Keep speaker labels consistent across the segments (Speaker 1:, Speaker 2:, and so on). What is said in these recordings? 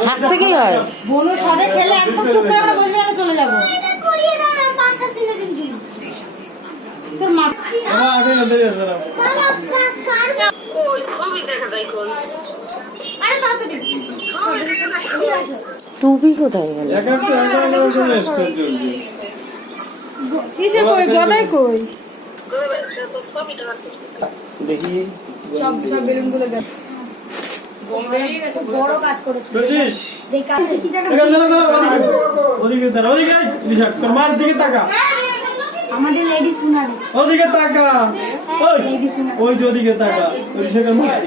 Speaker 1: হাসতে কি হয়
Speaker 2: বনুর সাথে খেলে একদম চুপ করে আমরা বসবি না চলে যাব
Speaker 3: এটা করিয়ে দাও না, আমি পারতাছি না কিন্তু।
Speaker 2: তোর মা
Speaker 4: বাবা আগে না দেরি আছে দাঁড়াও।
Speaker 3: বাবা, কা- কার বা- আরে তাড়াতাড়ি। এদিকে আসো।
Speaker 1: টুপি কোথায় গেল
Speaker 2: কিসে কই গদাই কই
Speaker 4: দেখি
Speaker 2: সব সব বেলুনগুলো গেল বড় কাজ করেছে। যে কাজ কি জায়গা
Speaker 4: এখানে দাঁড়া দাঁড়া ওদিকে ওদিকে দাঁড়া ওদিকে আয়, বিশাখ তোর মার দিকে তাকা।
Speaker 2: আমাদের লেডি সুনারি
Speaker 4: ওদিকে তাকা। ওই ওই যে ওদিকে তাকা বিশাখের মার।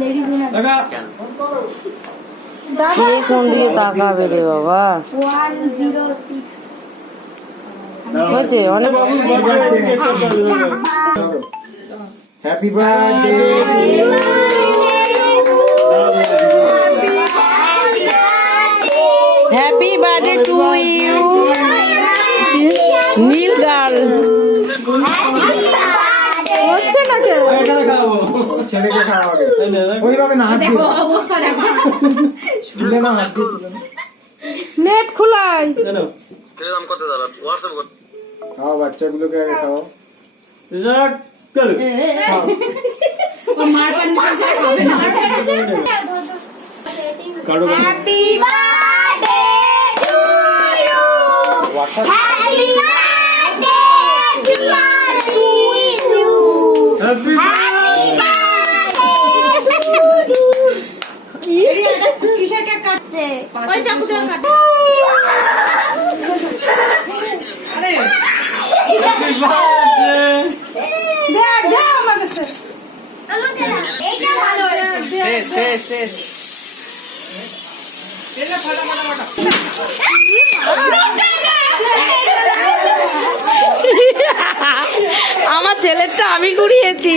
Speaker 2: লেডি সুনারি
Speaker 4: তাকা।
Speaker 1: কে কোন দিকে তাকাবে রে বাবা? হয়েছে অনেক
Speaker 5: happy birthday
Speaker 1: happy birthday to you Neel girl হচ্ছে না কেউ?
Speaker 5: ছেলেকে
Speaker 4: দেখ।
Speaker 5: ওইভাবে না হাত দিয়ে
Speaker 2: অবস্থা দেখো
Speaker 5: তুলে না হাত দিয়ে।
Speaker 1: নেট খোলাই।
Speaker 4: জানো
Speaker 5: খাও বাচ্চাগুলোকে আগে খাও
Speaker 4: বিশাখ চলো
Speaker 2: ও মার পানি খাবে না
Speaker 3: happy birthday to you
Speaker 4: happy
Speaker 2: কিসের কেক কাট
Speaker 3: ওই চাকু দিয়ে কাট
Speaker 2: দেখ দেখ আমার কাছে
Speaker 3: এইটা ভালো হয়েছে
Speaker 1: আমার ছেলেরটা আমি কুড়িয়েছি।